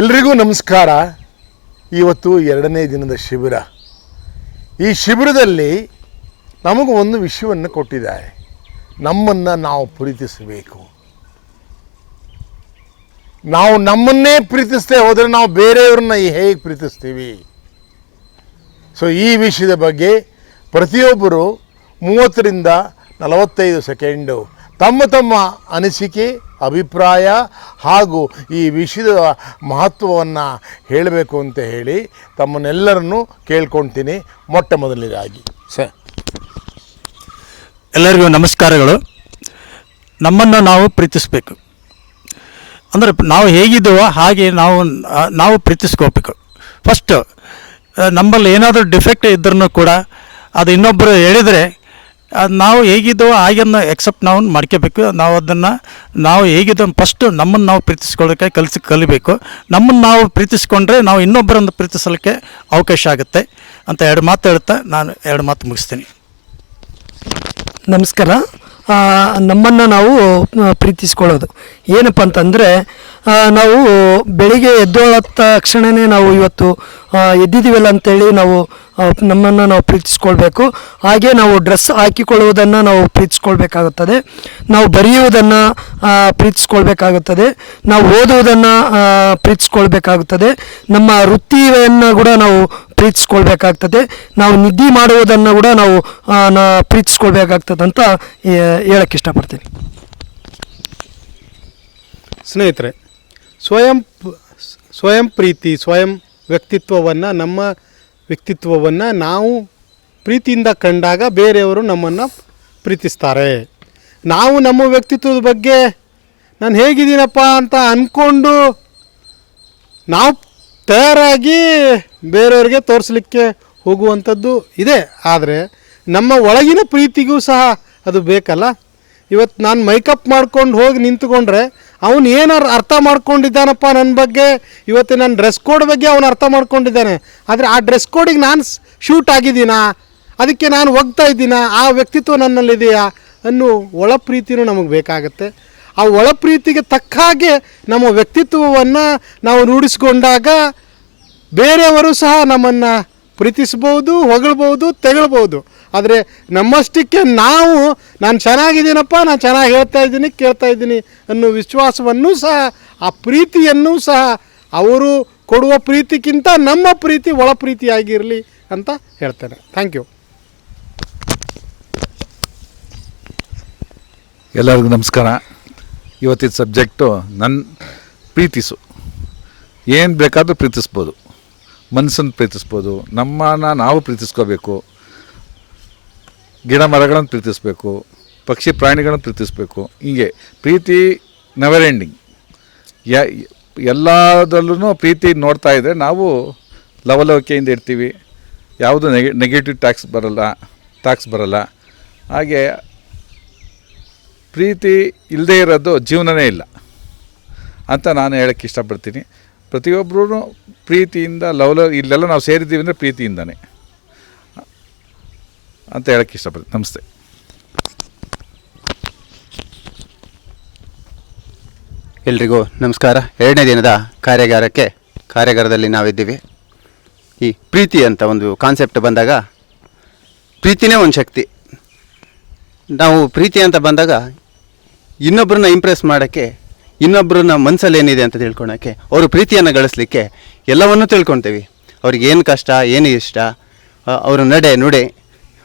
ಎಲ್ರಿಗೂ ನಮಸ್ಕಾರ. ಇವತ್ತು 2ನೇ ದಿನದ ಶಿಬಿರ. ಈ ಶಿಬಿರದಲ್ಲಿ ನಮಗೂ ಒಂದು ವಿಷಯವನ್ನು ಕೊಟ್ಟಿದ್ದಾರೆ. ನಮ್ಮನ್ನು ನಾವು ಪ್ರೀತಿಸಬೇಕು. ನಾವು ನಮ್ಮನ್ನೇ ಪ್ರೀತಿಸದೆ ಹೋದರೆ ನಾವು ಬೇರೆಯವ್ರನ್ನ ಹೇಗೆ ಪ್ರೀತಿಸ್ತೀವಿ? ಸೊ ಈ ವಿಷಯದ ಬಗ್ಗೆ ಪ್ರತಿಯೊಬ್ಬರು 30ರಿಂದ 45 ಸೆಕೆಂಡು ತಮ್ಮ ತಮ್ಮ ಅನಿಸಿಕೆ, ಅಭಿಪ್ರಾಯ ಹಾಗೂ ಈ ವಿಷಯದ ಮಹತ್ವವನ್ನು ಹೇಳಬೇಕು ಅಂತ ಹೇಳಿ ತಮ್ಮನ್ನೆಲ್ಲರನ್ನು ಕೇಳ್ಕೊಳ್ತೀನಿ. ಮೊಟ್ಟ ಮೊದಲನೇದಾಗಿ ಸರ್, ಎಲ್ಲರಿಗೂ ನಮಸ್ಕಾರಗಳು. ನಮ್ಮನ್ನು ನಾವು ಪ್ರೀತಿಸಬೇಕು ಅಂದರೆ ನಾವು ಹೇಗಿದ್ದೀವೋ ಹಾಗೆ ನಾವು ಪ್ರೀತಿಸ್ಕೋಬೇಕು. ಫಸ್ಟು ನಮ್ಮಲ್ಲಿ ಏನಾದರೂ ಡಿಫೆಕ್ಟ್ ಇದ್ರೂ ಕೂಡ ಅದು ಇನ್ನೊಬ್ಬರು ಹೇಳಿದರೆ ನಾವು ಹೇಗಿದ್ದೀವೋ ಹಾಗೆಯನ್ನು ಎಕ್ಸೆಪ್ಟ್ ನಾವು ಮಾಡ್ಕೋಬೇಕು. ನಾವು ಹೇಗಿದ್ದೋ ಫಸ್ಟು ನಮ್ಮನ್ನು ನಾವು ಪ್ರೀತಿಸ್ಕೊಳ್ಳೋಕ್ಕೆ ಕಲಿಬೇಕು. ನಮ್ಮನ್ನು ನಾವು ಪ್ರೀತಿಸ್ಕೊಂಡ್ರೆ ನಾವು ಇನ್ನೊಬ್ಬರನ್ನು ಪ್ರೀತಿಸಲಿಕ್ಕೆ ಅವಕಾಶ ಆಗುತ್ತೆ ಅಂತ 2 ಮಾತು ಹೇಳ್ತಾ ನಾನು 2 ಮಾತು ಮುಗಿಸ್ತೀನಿ. ನಮಸ್ಕಾರ. ನಮ್ಮನ್ನು ನಾವು ಪ್ರೀತಿಸ್ಕೊಳ್ಳೋದು ಏನಪ್ಪ ಅಂತಂದರೆ, ನಾವು ಬೆಳಿಗ್ಗೆ ಎದ್ದೋಳ ತಕ್ಷಣವೇ ನಾವು ಇವತ್ತು ಎದ್ದಿದ್ದೀವಲ್ಲ ಅಂತೇಳಿ ನಾವು ನಮ್ಮನ್ನು ನಾವು ಪ್ರೀತಿಸ್ಕೊಳ್ಬೇಕು. ಹಾಗೆ ನಾವು ಡ್ರೆಸ್ ಹಾಕಿಕೊಳ್ಳುವುದನ್ನು ನಾವು ಪ್ರೀತಿಸ್ಕೊಳ್ಬೇಕಾಗುತ್ತದೆ. ನಾವು ಬರೆಯುವುದನ್ನು ಪ್ರೀತಿಸ್ಕೊಳ್ಬೇಕಾಗುತ್ತದೆ. ನಾವು ಓದುವುದನ್ನು ಪ್ರೀತಿಸ್ಕೊಳ್ಬೇಕಾಗುತ್ತದೆ. ನಮ್ಮ ವೃತ್ತಿಯನ್ನು ಕೂಡ ನಾವು ಪ್ರೀತಿಸ್ಕೊಳ್ಬೇಕಾಗ್ತದೆ. ನಾವು ನಿದ್ದೆ ಮಾಡುವುದನ್ನು ಕೂಡ ನಾವು ಪ್ರೀತಿಸ್ಕೊಳ್ಬೇಕಾಗ್ತದೆ ಅಂತ ಹೇಳಕ್ಕೆ ಇಷ್ಟಪಡ್ತೀನಿ. ಸ್ನೇಹಿತರೆ, ಸ್ವಯಂ ಪ್ರೀತಿ, ಸ್ವಯಂ ವ್ಯಕ್ತಿತ್ವವನ್ನು, ನಮ್ಮ ವ್ಯಕ್ತಿತ್ವವನ್ನು ನಾವು ಪ್ರೀತಿಯಿಂದ ಕಂಡಾಗ ಬೇರೆಯವರು ನಮ್ಮನ್ನು ಪ್ರೀತಿಸ್ತಾರೆ. ನಾವು ನಮ್ಮ ವ್ಯಕ್ತಿತ್ವದ ಬಗ್ಗೆ ನಾನು ಹೇಗಿದ್ದೀನಪ್ಪ ಅಂತ ಅಂದ್ಕೊಂಡು ನಾವು ತಯಾರಾಗಿ ಬೇರೆಯವ್ರಿಗೆ ತೋರಿಸ್ಲಿಕ್ಕೆ ಹೋಗುವಂಥದ್ದು ಇದೆ. ಆದರೆ ನಮ್ಮ ಒಳಗಿನ ಪ್ರೀತಿಗೂ ಸಹ ಅದು ಬೇಕಲ್ಲ. ಇವತ್ತು ನಾನು ಮೈಕಪ್ ಮಾಡ್ಕೊಂಡು ಹೋಗಿ ನಿಂತ್ಕೊಂಡ್ರೆ ಅವನು ಏನಾರು ಅರ್ಥ ಮಾಡ್ಕೊಂಡಿದ್ದಾನಪ್ಪ ನನ್ನ ಬಗ್ಗೆ, ಇವತ್ತು ನನ್ನ ಡ್ರೆಸ್ ಕೋಡ್ ಬಗ್ಗೆ ಅವನು ಅರ್ಥ ಮಾಡ್ಕೊಂಡಿದ್ದಾನೆ. ಆದರೆ ಆ ಡ್ರೆಸ್ ಕೋಡಿಗೆ ನಾನು ಶೂಟ್ ಆಗಿದ್ದೀನಾ, ಅದಕ್ಕೆ ನಾನು ಒಗ್ತಾ ಇದ್ದೀನಾ, ಆ ವ್ಯಕ್ತಿತ್ವ ನನ್ನಲ್ಲಿದೆಯಾ ಅನ್ನೋ ಒಳ ಪ್ರೀತಿನೂ ನಮಗೆ ಬೇಕಾಗತ್ತೆ. ಆ ಒಳ ಪ್ರೀತಿಗೆ ತಕ್ಕ ಹಾಗೆ ನಮ್ಮ ವ್ಯಕ್ತಿತ್ವವನ್ನು ನಾವು ರೂಢಿಸ್ಕೊಂಡಾಗ ಬೇರೆಯವರು ಸಹ ನಮ್ಮನ್ನು ಪ್ರೀತಿಸ್ಬೋದು, ಹೊಗಳ್ಬೋದು, ತೆಗಳ್ಬೋದು. ಆದರೆ ನಮ್ಮಷ್ಟಕ್ಕೆ ನಾನು ಚೆನ್ನಾಗಿದ್ದೀನಪ್ಪ, ನಾನು ಚೆನ್ನಾಗಿ ಕೇಳ್ತಾ ಇದ್ದೀನಿ ಅನ್ನೋ ವಿಶ್ವಾಸವನ್ನು ಸಹ, ಆ ಪ್ರೀತಿಯನ್ನು ಸಹ ಅವರು ಕೊಡುವ ಪ್ರೀತಿಗಿಂತ ನಮ್ಮ ಪ್ರೀತಿ ಒಳ ಪ್ರೀತಿಯಾಗಿರಲಿ ಅಂತ ಹೇಳ್ತೇನೆ. Thank you. ಎಲ್ಲರಿಗೂ ನಮಸ್ಕಾರ. ಇವತ್ತಿನ ಸಬ್ಜೆಕ್ಟು ಪ್ರೀತಿಸು. ಏನು ಬೇಕಾದರೂ ಪ್ರೀತಿಸ್ಬೋದು. ಮನಸ್ಸನ್ನು ಪ್ರೀತಿಸ್ಬೋದು, ನಮ್ಮನ್ನು ನಾವು ಪ್ರೀತಿಸ್ಕೋಬೇಕು. ಗಿಡ ಮರಗಳನ್ನು ಪ್ರೀತಿಸಬೇಕು, ಪಕ್ಷಿ ಪ್ರಾಣಿಗಳನ್ನು ಪ್ರೀತಿಸಬೇಕು. ಹೀಗೆ ಪ್ರೀತಿ ನೆವರ್ ಎಂಡಿಂಗ್. ಎಲ್ಲದರಲ್ಲೂ ಪ್ರೀತಿ ನೋಡ್ತಾ ಇದ್ದರೆ ನಾವು ಲವಲವಿಕೆಯಿಂದ ಇರ್ತೀವಿ. ಯಾವುದು ನೆಗೆಟಿವ್ ಥಾಟ್ಸ್ ಬರಲ್ಲ. ಹಾಗೆ ಪ್ರೀತಿ ಇಲ್ಲದೇ ಇರೋದು ಜೀವನವೇ ಇಲ್ಲ ಅಂತ ನಾನು ಹೇಳೋಕ್ಕೆ ಇಷ್ಟಪಡ್ತೀನಿ. ಪ್ರತಿಯೊಬ್ಬರೂ ಪ್ರೀತಿಯಿಂದ ಇಲ್ಲೆಲ್ಲ ನಾವು ಸೇರಿದ್ದೀವಿ ಅಂದರೆ ಪ್ರೀತಿಯಿಂದನೇ ಅಂತ ಹೇಳೋಕ್ಕೆ ಇಷ್ಟಪಡ್ತೀನಿ. ನಮಸ್ತೆ. ಎಲ್ರಿಗೂ ನಮಸ್ಕಾರ. 2ನೇ ದಿನದ ಕಾರ್ಯಾಗಾರದಲ್ಲಿ ನಾವಿದ್ದೀವಿ. ಈ ಪ್ರೀತಿ ಅಂತ ಒಂದು ಕಾನ್ಸೆಪ್ಟ್ ಬಂದಾಗ ಪ್ರೀತಿನೇ ಒಂದು ಶಕ್ತಿ. ನಾವು ಪ್ರೀತಿ ಅಂತ ಬಂದಾಗ ಇನ್ನೊಬ್ಬರನ್ನ ಇಂಪ್ರೆಸ್ ಮಾಡೋಕ್ಕೆ, ಇನ್ನೊಬ್ಬರನ್ನ ಮನಸ್ಸಲ್ಲಿ ಏನಿದೆ ಅಂತ ತಿಳ್ಕೊಳಕ್ಕೆ, ಅವರು ಪ್ರೀತಿಯನ್ನು ಗಳಿಸ್ಲಿಕ್ಕೆ ಎಲ್ಲವನ್ನೂ ತಿಳ್ಕೊಳ್ತೀವಿ. ಅವ್ರಿಗೆ ಏನು ಕಷ್ಟ, ಏನು ಇಷ್ಟ, ಅವರ ನುಡಿ.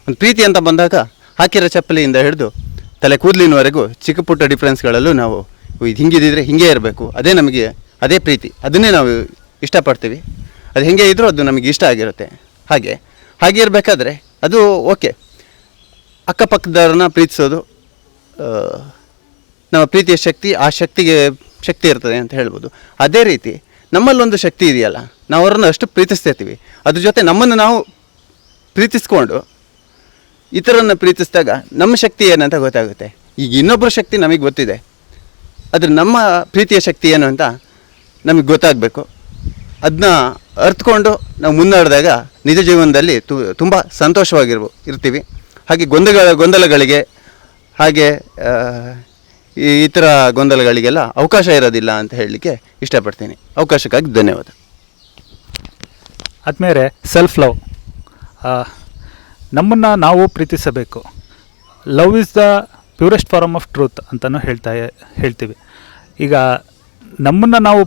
ಒಂದು ಪ್ರೀತಿ ಅಂತ ಬಂದಾಗ ಹಾಕಿರೋ ಚಪ್ಪಲಿಯಿಂದ ಹಿಡಿದು ತಲೆ ಕೂದಲಿನವರೆಗೂ ಚಿಕ್ಕ ಪುಟ್ಟ ಡಿಫ್ರೆನ್ಸ್ಗಳಲ್ಲೂ ನಾವು ಇದು ಹಿಂಗಿದ್ದರೆ ಹಿಂಗೆ ಇರಬೇಕು, ಅದೇ ಪ್ರೀತಿ, ಅದನ್ನೇ ನಾವು ಇಷ್ಟಪಡ್ತೀವಿ. ಅದು ಹೇಗೆ ಇದ್ದರೂ ಅದು ನಮಗೆ ಇಷ್ಟ ಆಗಿರುತ್ತೆ. ಹಾಗೆ ಇರಬೇಕಾದ್ರೆ ಅದು ಓಕೆ. ಅಕ್ಕಪಕ್ಕದವ್ರನ್ನ ಪ್ರೀತಿಸೋದು ನಮ್ಮ ಪ್ರೀತಿಯ ಶಕ್ತಿ, ಆ ಶಕ್ತಿಗೆ ಶಕ್ತಿ ಇರ್ತದೆ ಅಂತ ಹೇಳ್ಬೋದು. ಅದೇ ರೀತಿ ನಮ್ಮಲ್ಲೊಂದು ಶಕ್ತಿ ಇದೆಯಲ್ಲ, ನಾವು ಅವರನ್ನು ಅಷ್ಟು ಪ್ರೀತಿಸ್ತಿರ್ತೀವಿ. ಅದ್ರ ಜೊತೆ ನಮ್ಮನ್ನು ನಾವು ಪ್ರೀತಿಸ್ಕೊಂಡು ಇತರನ್ನು ಪ್ರೀತಿಸಿದಾಗ ನಮ್ಮ ಶಕ್ತಿ ಏನಂತ ಗೊತ್ತಾಗುತ್ತೆ. ಈಗ ಇನ್ನೊಬ್ಬರ ಶಕ್ತಿ ನಮಗೆ ಗೊತ್ತಿದೆ, ಆದರೆ ನಮ್ಮ ಪ್ರೀತಿಯ ಶಕ್ತಿ ಏನು ಅಂತ ನಮಗೆ ಗೊತ್ತಾಗಬೇಕು. ಅದನ್ನ ಅರ್ಥಕೊಂಡು ನಾವು ಮುನ್ನಡೆದಾಗ ನಿಜ ಜೀವನದಲ್ಲಿ ತುಂಬ ಸಂತೋಷವಾಗಿರ್ತೀವಿ. ಹಾಗೆ ಗೊಂದಲಗಳಿಗೆ, ಹಾಗೆ ಈ ಥರ ಗೊಂದಲಗಳಿಗೆಲ್ಲ ಅವಕಾಶ ಇರೋದಿಲ್ಲ ಅಂತ ಹೇಳಲಿಕ್ಕೆ ಇಷ್ಟಪಡ್ತೀನಿ. ಅವಕಾಶಕ್ಕಾಗಿ ಧನ್ಯವಾದ. ಆದಮೇಲೆ ಸೆಲ್ಫ್ ಲವ್, ನಮ್ಮನ್ನು ನಾವು ಪ್ರೀತಿಸಬೇಕು. Love is the purest form of truth ಅಂತಲೂ ಹೇಳ್ತೀವಿ. ಈಗ ನಮ್ಮನ್ನು ನಾವು